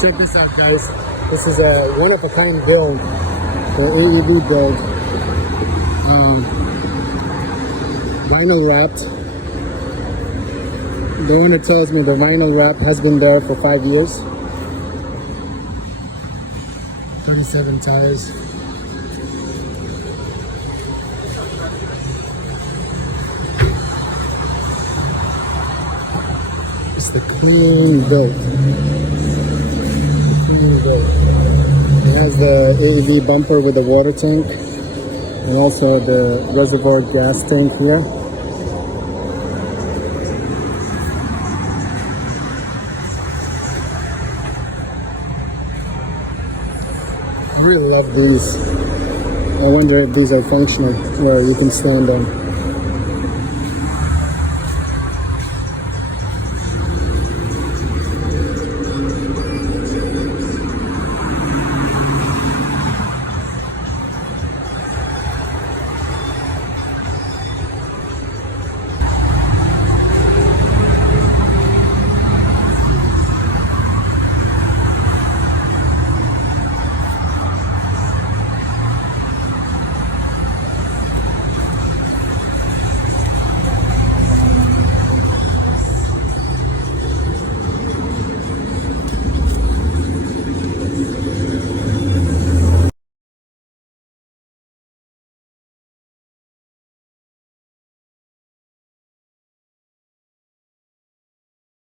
Check this out, guys. This is a one-of-a-kind build, the AEV build. Vinyl wrapped. The owner tells me the vinyl wrap has been there for 5 years. 37 tires. It's the clean build. Clean build. It has the AEV bumper with the water tank and also the reservoir gas tank here. I really love these. I wonder if these are functional where you can stand on.